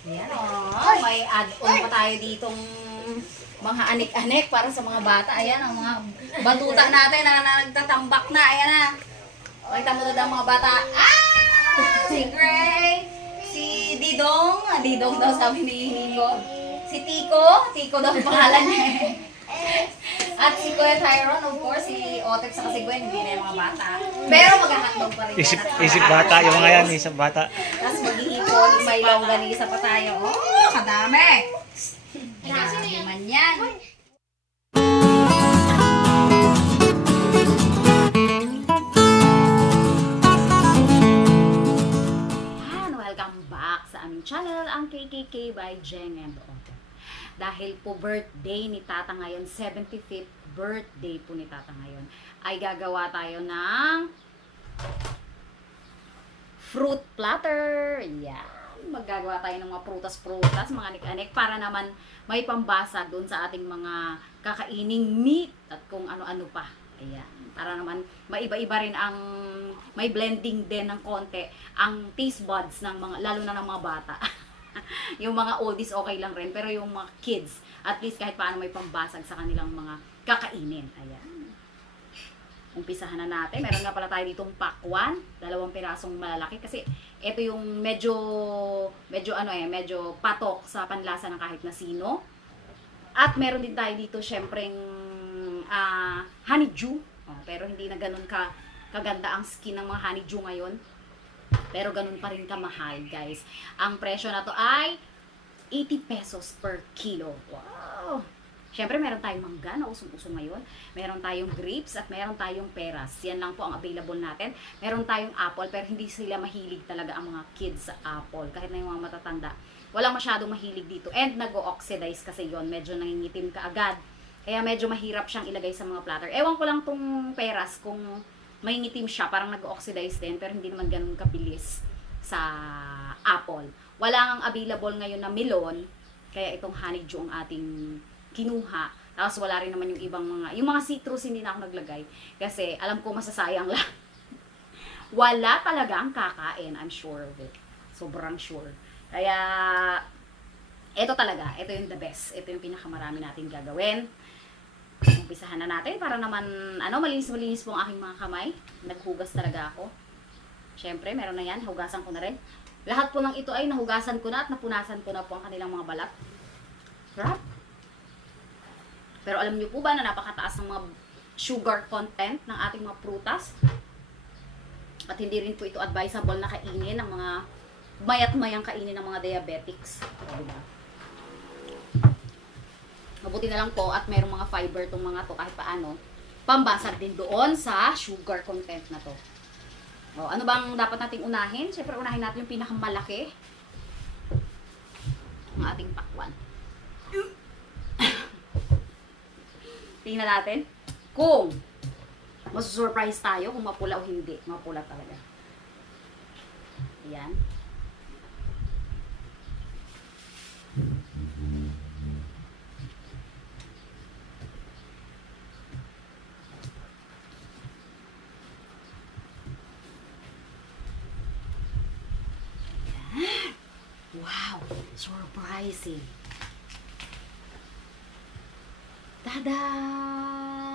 Ayan, oh, may add-on pa tayo ditong mga anik-anik para sa mga bata. Ayan, ang mga batuta natin na, na nagtatambak na. Ayan na. Pakita mo ang mga bata. Ah! Si Gray! Si Didong. Ah, Didong daw sabi ni Nico. Si Tico. Tico daw ang pangalan niya. At si Kuya Tyron, of course, si Otep sa si Gwen, hindi na yung mga bata. Pero maghahandog pa rin. yan. Isip, At isip bata, yung mga yan, isip bata. tapos maghihipon, may longganisa pa tayo. Oh, kadami! Grabe man yan. Yan, welcome back sa aming channel, ang KKK by Jeng and Otto. Dahil po birthday ni Tata ngayon, 75th birthday po ni Tata ngayon, ay gagawa tayo ng fruit platter. Yan. Maggagawa tayo ng mga prutas-prutas, mga anik-anik para naman may pambasa doon sa ating mga kakaining meat at kung ano-ano pa. Ayan. Para naman maiba-iba rin ang may blending din ng konti ang taste buds ng mga lalo na ng mga bata. yung mga oldies okay lang rin pero yung mga kids at least kahit paano may pambasag sa kanilang mga kakainin. Ayan umpisahan na natin. Meron nga pala tayo ditong pakwan, dalawang pirasong malalaki kasi ito yung medyo medyo ano eh, medyo patok sa panlasa ng kahit na sino. At meron din tayo dito syempreng ah, honeydew. Oh, pero hindi na ganun ka kaganda ang skin ng mga honeydew ngayon. Pero ganun pa rin kamahal, guys. Ang presyo na to ay 80 pesos per kilo. Wow! Siyempre, meron tayong mangga na usong-uso ngayon. Meron tayong grapes at meron tayong peras. Yan lang po ang available natin. Meron tayong apple, pero hindi sila mahilig talaga ang mga kids sa apple. Kahit na yung mga matatanda. Walang masyadong mahilig dito. And nag-oxidize kasi yon Medyo nangingitim ka agad. Kaya medyo mahirap siyang ilagay sa mga platter. Ewan ko lang tong peras kung may ngitim siya, parang nag-oxidize din, pero hindi naman ganun kabilis sa apple. Wala ang available ngayon na melon, kaya itong honeydew ang ating kinuha. Tapos wala rin naman yung ibang mga, yung mga citrus hindi na ako naglagay. Kasi alam ko masasayang lang. wala talaga ang kakain, I'm sure of it. Sobrang sure. Kaya, ito talaga, ito yung the best. Ito yung pinakamarami natin gagawin. Umpisahan na natin para naman, ano, malinis-malinis po ang aking mga kamay. Naghugas talaga ako. Siyempre, meron na yan. Hugasan ko na rin. Lahat po ng ito ay nahugasan ko na at napunasan ko na po ang kanilang mga balat. Sarap. Pero alam niyo po ba na napakataas ng mga sugar content ng ating mga prutas? At hindi rin po ito advisable na kainin ng mga mayat mayang kainin ng mga diabetics. Diba? Mabuti na lang po at merong mga fiber tong mga to kahit paano. Pambasag din doon sa sugar content na to. O, ano bang dapat nating unahin? Siyempre unahin natin yung pinakamalaki. Ang ating pakwan. Tingnan natin kung masusurprise tayo kung mapula o hindi. Mapula talaga. Ayan. Surprising! Tada!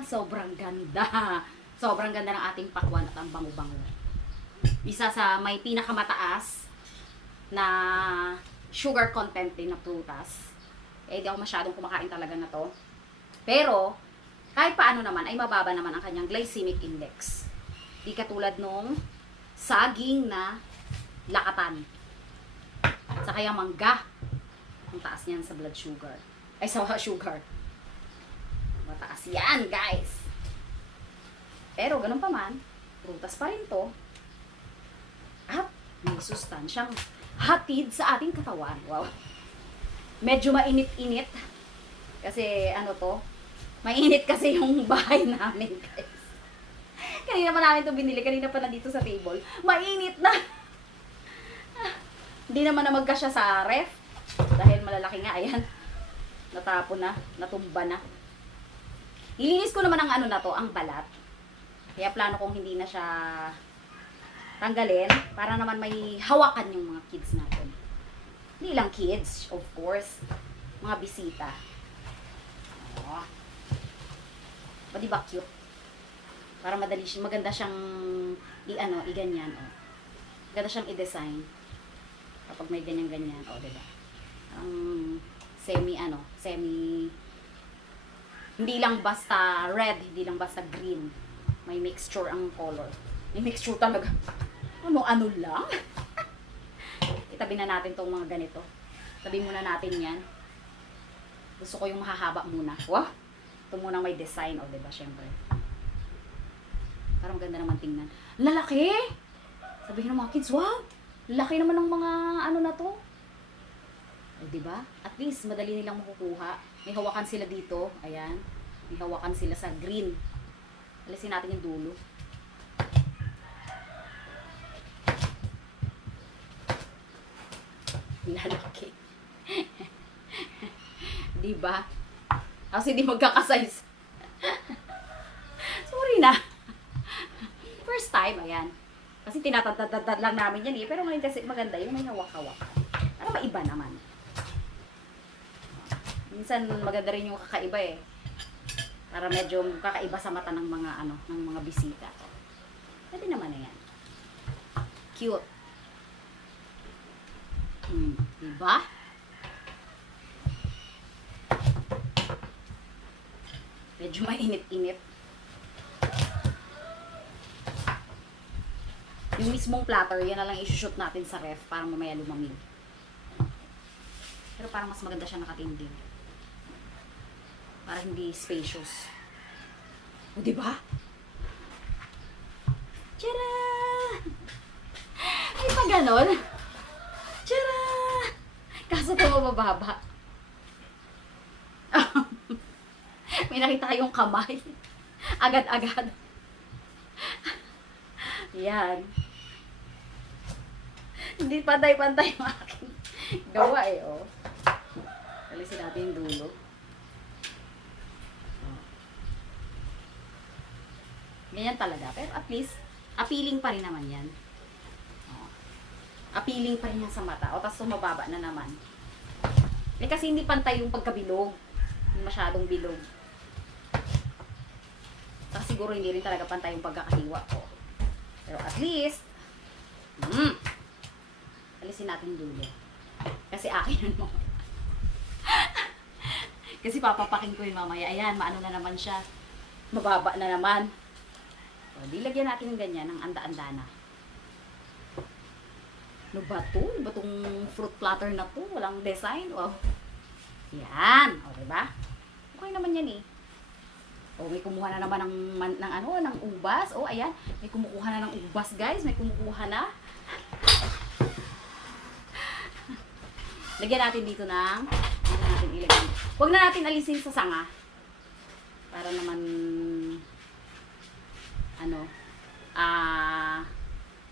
Sobrang ganda. Sobrang ganda ng ating pakwan at ang bango-bango. Isa sa may pinakamataas na sugar content din na prutas. Eh, di ako masyadong kumakain talaga na to. Pero, kahit paano naman, ay mababa naman ang kanyang glycemic index. Di katulad nung saging na lakatan. Sa kaya mangga. Ang taas niyan sa blood sugar. Ay, sa sugar. Mataas yan, guys. Pero ganun pa man, prutas pa rin to. At may sustansyang hatid sa ating katawan. Wow. Medyo mainit-init. Kasi ano to, mainit kasi yung bahay namin, guys. Kanina pa namin to binili, kanina pa nandito sa table. Mainit na. Hindi naman na magkasya sa ref. Dahil malalaki nga, ayan. Natapon na, natumba na. Ilinis ko naman ang ano na to, ang balat. Kaya plano kong hindi na siya tanggalin para naman may hawakan yung mga kids natin. Hindi lang kids, of course. Mga bisita. Oh. O, di ba cute? Para madali siya, maganda siyang i-ano, i-ganyan, oh. Maganda siyang i-design. Kapag may ganyan-ganyan, oh, di ba? Ang semi, ano, semi, hindi lang basta red, hindi lang basta green. May mixture ang color. May mixture talaga. Ano, ano lang? Itabi na natin tong mga ganito. Tabi muna natin yan. Gusto ko yung mahahaba muna. Wah! Ito muna may design. O, diba? Siyempre. Parang ganda naman tingnan. Lalaki! Sabihin ng mga kids, wow! Laki naman ng mga ano na to. O, diba? At least, madali nilang makukuha. May hawakan sila dito. Ayan. May hawakan sila sa green. Alisin natin yung dulo. Lalaki. di ba? Kasi hindi magkakasize. Sorry na. First time, ayan. Kasi tinatatatatad lang namin yan eh. Pero ngayon kasi maganda yung may hawak-hawak. Para maiba naman. Minsan maganda rin yung kakaiba eh. Para medyo kakaiba sa mata ng mga ano, ng mga bisita. Pwede naman na yan. Cute. Hmm, diba? Medyo mainit-init. Yung mismong platter, yan na lang isushoot natin sa ref para mamaya lumamig. Pero parang mas maganda siya nakatindig. Para hindi spacious. O, diba? Tara! Ay, pa ganon. Tara! Kaso ito mabababa. May nakita kayong kamay. Agad-agad. Yan. Hindi pantay-pantay yung aking gawa eh, oh. Alisin natin yung dulo. Ganyan talaga. Pero at least, appealing pa rin naman yan. Oh. Appealing pa rin yan sa mata. O, tapos sumababa na naman. Eh, kasi hindi pantay yung pagkabilog. Masyadong bilog. Saka siguro hindi rin talaga pantay yung pagkakahiwa ko. Pero at least, mm, alisin natin dulo. Kasi akin yun mo. Kasi papapakin ko yun mamaya. Ayan, maano na naman siya. Mababa na naman. So, di lagyan natin yung ganyan ng anda-anda na. Ano ba to? Ano ba tong fruit platter na to? Walang design? Wow. Yan. O, diba? Okay naman yan eh. O, may kumuha na naman ng, ng ano, ng ubas. O, ayan. May kumukuha na ng ubas, guys. May kumukuha na. Lagyan natin dito ng, ano natin ilagay. Huwag na natin alisin sa sanga. Para naman, ano, ah,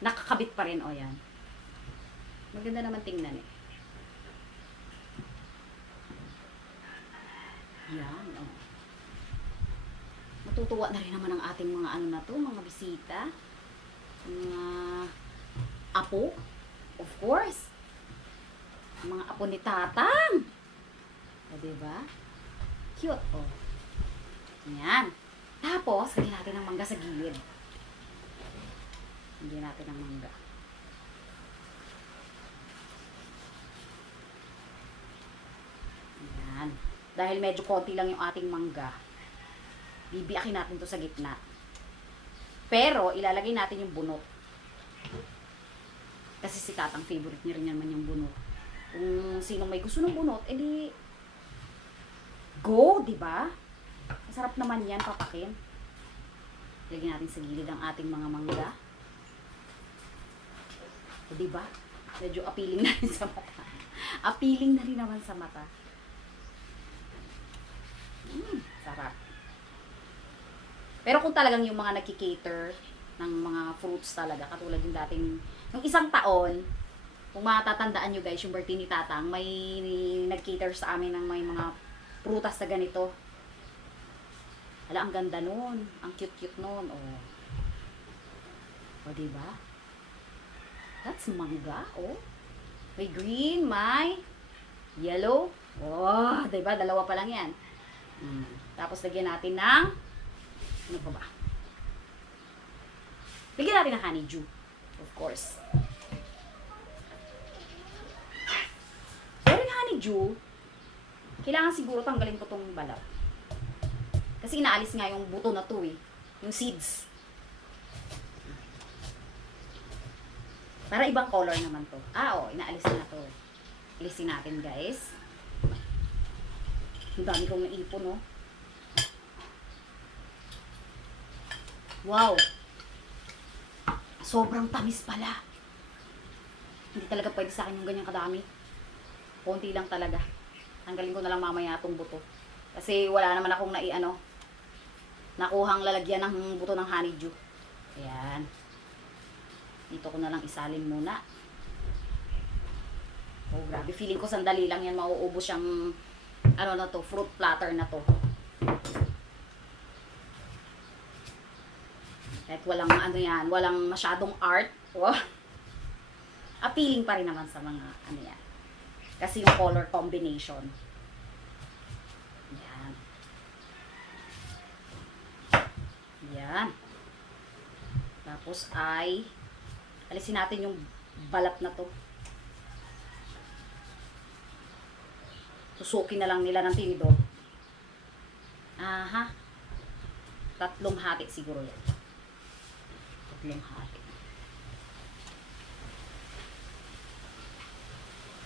nakakabit pa rin. O, yan. Maganda naman tingnan eh. Yan, o. Matutuwa na rin naman ang ating mga ano na to, mga bisita. Mga apo, of course. Mga apo ni Tatang. O, diba? Cute, oh. Yan. Tapos, lagyan natin ng mangga sa gilid. Lagyan natin ng mangga. Yan. Dahil medyo konti lang yung ating mangga, bibiyakin natin to sa gitna. Pero, ilalagay natin yung bunot. Kasi si Tatang, favorite niya rin naman yung bunot. Kung sino may gusto ng bunot, edi go, di ba? Masarap naman yan, papakin. Lagyan natin sa gilid ang ating mga mangga. O, di ba? Medyo appealing na rin sa mata. Appealing na rin naman sa mata. Mm, sarap. Pero kung talagang yung mga nagki-cater ng mga fruits talaga, katulad yung dating, nung isang taon, kung matatandaan nyo guys, yung birthday ni Tatang, may nag-cater sa amin ng may mga prutas na ganito. Hala, ang ganda nun. Ang cute-cute nun. Oh. O, diba? That's mangga, oh. May green, may yellow. Oh, diba? Dalawa pa lang yan. Mm. Tapos lagyan natin ng ano pa ba? Lagyan natin ng honeydew. Of course. Pero yung honeydew, kailangan siguro tanggalin ko tong balat. Kasi inaalis nga yung buto na to eh. Yung seeds. Para ibang color naman to. Ah, oh, inaalis na to. Alisin natin, guys. Ang dami kong naipon, no? Wow! Sobrang tamis pala. Hindi talaga pwede sa akin yung ganyang kadami. Konti lang talaga. Tanggalin ko na lang mamaya itong buto. Kasi wala naman akong nai, ano, nakuhang lalagyan ng buto ng honeydew. Ayan. Dito ko na lang isalin muna. Oh, grabe. Feeling ko sandali lang yan mauubos yung ano na to, fruit platter na to. Kahit walang ano yan, walang masyadong art. Wow. Appealing pa rin naman sa mga ano yan. Kasi yung color combination. Yan. Yan. Tapos ay alisin natin yung balat na to. Susukin na lang nila ng tinidor. Aha. Tatlong hati siguro yan. Tatlong hati.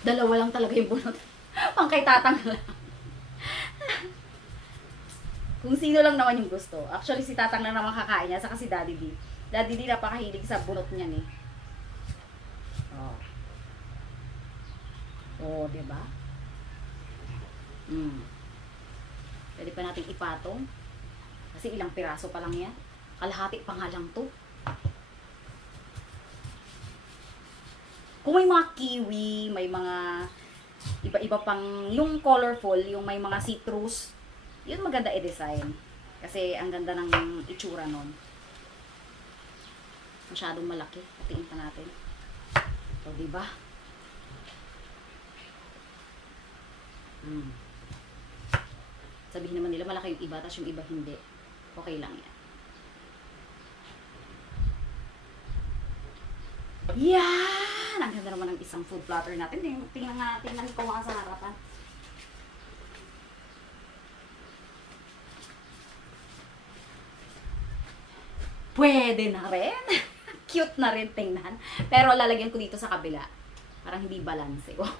Dalawa lang talaga yung bunot. Pang tatang lang. Kung sino lang naman yung gusto. Actually, si tatang lang naman kakain niya, saka si Daddy D. Daddy D napakahilig sa bunot niyan eh. Oh. Oh, di ba? Mm. Pwede pa natin ipatong. Kasi ilang piraso pa lang yan. Kalahati pa nga lang to. Kung may mga kiwi, may mga iba-iba pang, yung colorful, yung may mga citrus, yun maganda i-design. Kasi ang ganda ng itsura nun. Masyadong malaki. Tingin pa natin. O, di ba? Hmm. Sabihin naman nila malaki yung iba, tapos yung iba hindi. Okay lang yan. Yan! Ang ganda naman ng isang food platter natin. Tingnan, nga, tingnan ko nga sa harapan. Pwede na rin. Cute na rin tingnan. Pero lalagyan ko dito sa kabila. Parang hindi balanse. Oh.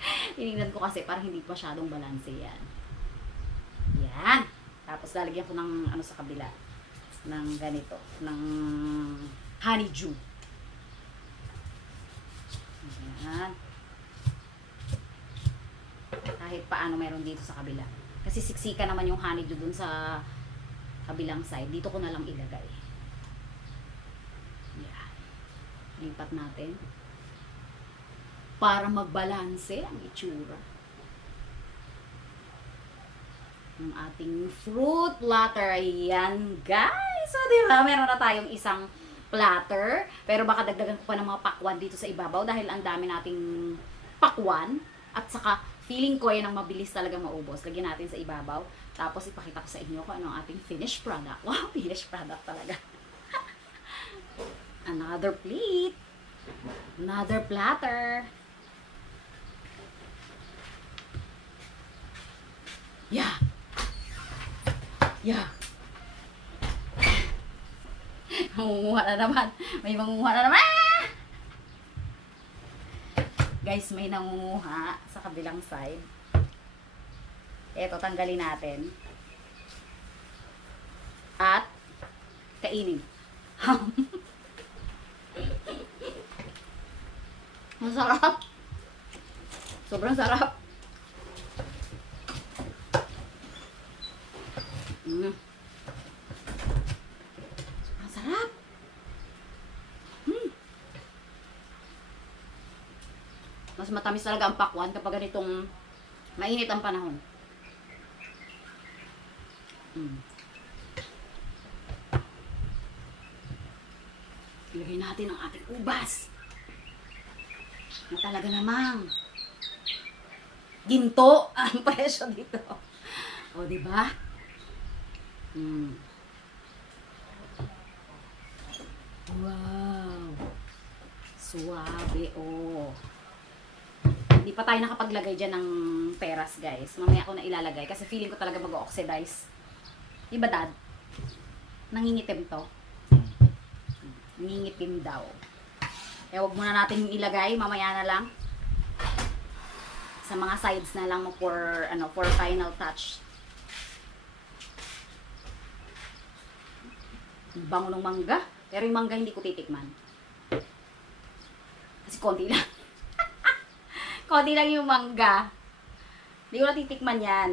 Tinignan ko kasi parang hindi masyadong balanse yan. Yan. Tapos lalagyan ko ng ano sa kabila. Ng ganito. Ng honeydew. Yan. Kahit paano meron dito sa kabila. Kasi siksika naman yung honeydew dun sa kabilang side. Dito ko na lang ilagay. Yan. Lipat natin. Para magbalanse ang itsura. Ang ating fruit platter. Ayan, guys. So, di ba? Meron na tayong isang platter. Pero baka dagdagan ko pa ng mga pakwan dito sa ibabaw dahil ang dami nating pakwan. At saka, feeling ko yan ang mabilis talaga maubos. Lagyan natin sa ibabaw. Tapos ipakita ko sa inyo kung ano ang ating finished product. Wow, finished product talaga. Another plate. Another platter. Yeah. Yeah. Mangunguha na naman. May mangunguha na naman. Guys, may nangunguha sa kabilang side. Eto, tanggalin natin. At, kainin. Masarap. Sobrang sarap. Mm. Sobrang sarap. Mm. Mas matamis talaga ang pakwan kapag ganitong mainit ang panahon. Mm. Ilagay natin ang ating ubas. Na talaga namang ginto ang presyo dito. O, di ba? Hmm. Wow. Suwabe, oh. Hindi pa tayo nakapaglagay dyan ng peras, guys. Mamaya ko na ilalagay kasi feeling ko talaga mag-oxidize. Di ba, Dad? Nangingitim to. Nangingitim daw. Kaya wag muna natin ilagay, mamaya na lang. Sa mga sides na lang for, ano, for final touch. Ang Bango ng mangga. Pero yung mangga hindi ko titikman. Kasi konti lang. konti lang yung mangga. Hindi ko na titikman yan.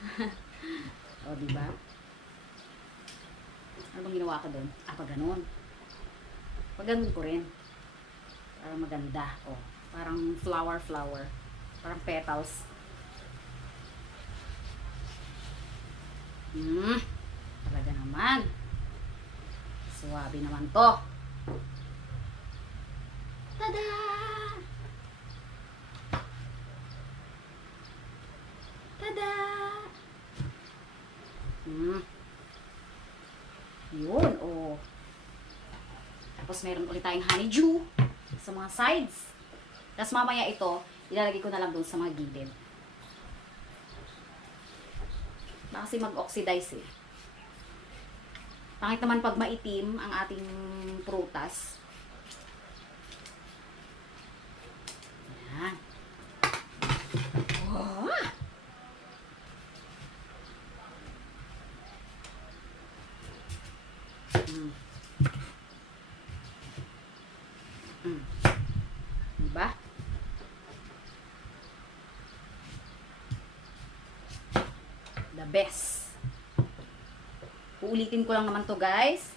o, di ba? Ano bang ginawa ko doon? Ah, pag ganun. Pag ganun ko rin. Parang maganda. O, parang flower, flower. Parang petals. Hmm. Talaga naman. Suwabe naman to. Tada! Tada! Hmm. Yun, oh. Tapos meron ulit tayong honeydew sa mga sides. Tapos mamaya ito, ilalagay ko na lang doon sa mga gilid. Kasi mag-oxidize eh. Pangit naman pag maitim ang ating prutas. Yan. Oh. Mm. Diba? The best. Uulitin ko lang naman to guys.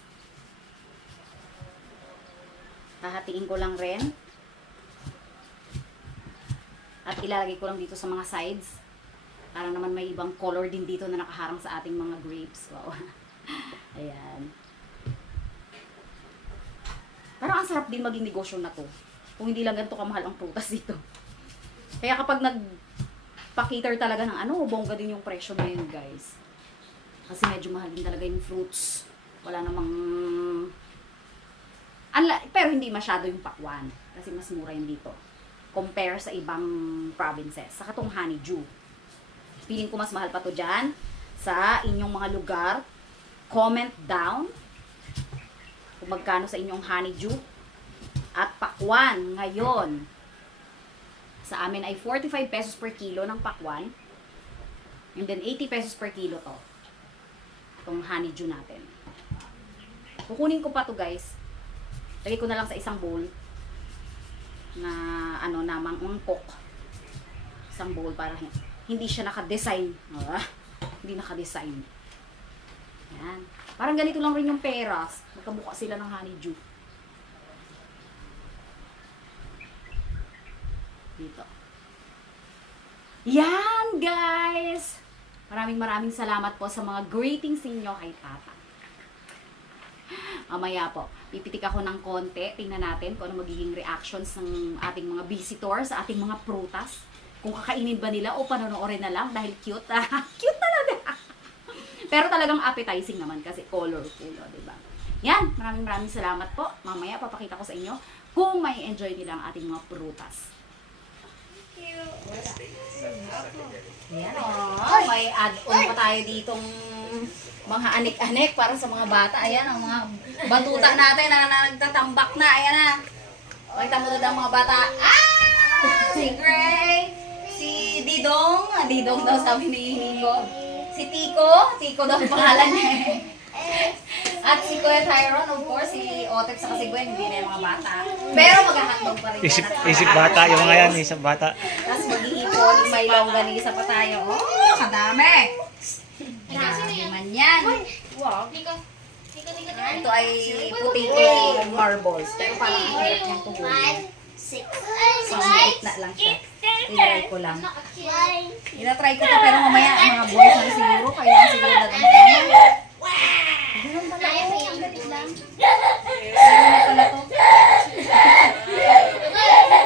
Hahatiin ko lang rin. At ilalagay ko lang dito sa mga sides. Para naman may ibang color din dito na nakaharang sa ating mga grapes. Wow. Ayan. Parang ang sarap din maging negosyo na to. Kung hindi lang ganito kamahal ang prutas dito. Kaya kapag nag pa-cater talaga ng ano, bongga din yung presyo ngayon guys. Kasi medyo mahal din talaga yung fruits. Wala namang... Anla, pero hindi masyado yung pakwan. Kasi mas mura yun dito. Compare sa ibang provinces. Sa katong honeydew. Feeling ko mas mahal pa to dyan. Sa inyong mga lugar. Comment down. Kung magkano sa inyong honeydew. At pakwan ngayon. Sa amin ay 45 pesos per kilo ng pakwan. And then 80 pesos per kilo to itong honeydew natin. Kukunin ko pa to guys. Lagay ko na lang sa isang bowl na ano na mang mangkok. Isang bowl para hin- hindi siya naka-design. Ah, hindi naka-design. Yan. Parang ganito lang rin yung peras. Magkabuka sila ng honeydew. Dito. Yan, guys! Maraming maraming salamat po sa mga greetings ninyo kay Tata. Mamaya po, pipitik ako ng konti. Tingnan natin kung ano magiging reactions ng ating mga visitors sa ating mga prutas. Kung kakainin ba nila o panonoorin na lang dahil cute. cute. Pero talagang appetizing naman kasi colorful, o, diba? Yan, maraming maraming salamat po. Mamaya papakita ko sa inyo kung may enjoy nila ang ating mga prutas. Ayan o, may add-on pa tayo ditong mga anik-anik para sa mga bata. Ayan, ang mga batuta natin na, na nagtatambak na. Ayan na. Pakita mo doon ang mga bata. Ah! Si Gray, si Didong. Ah, Didong daw sabi ni Nico. Si Tico. Tico daw ang pangalan niya. eh. At si Kuya Tyron, of course, si Otep sa si Gwen, hindi na yung mga bata. Pero maghahandog pa rin yan. Isip, At isip bata, yung mga yan, isip bata. tapos mag-iipon, may longganisa pa tayo. Oh, kadami! Grabe naman yan. Wow. Tika. Tika, tika, tika. Ito ay potato marbles. Pero parang ang hirap niyang tubuhin six. Pang liit na lang siya. I-try ko lang. Ina-try ko na pero mamaya ang mga boys na siguro. Kailangan siguro na tumakas. Ganun pala. Oh, ang galit lang.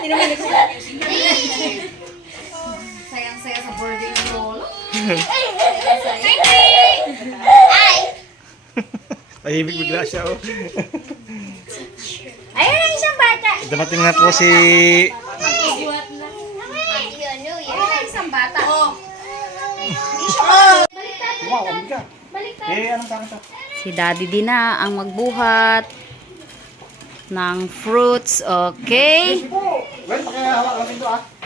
Ganun Sayang-saya sa birthday ni Lolo. Sayang-saya. Ay! Tahimik bigla siya oh. Dumating na po si... Bata. Oh. Wow. Eh, anong to? Si Daddy din na ang magbuhat ng fruits. Okay. Well, pakihawak namin to ah.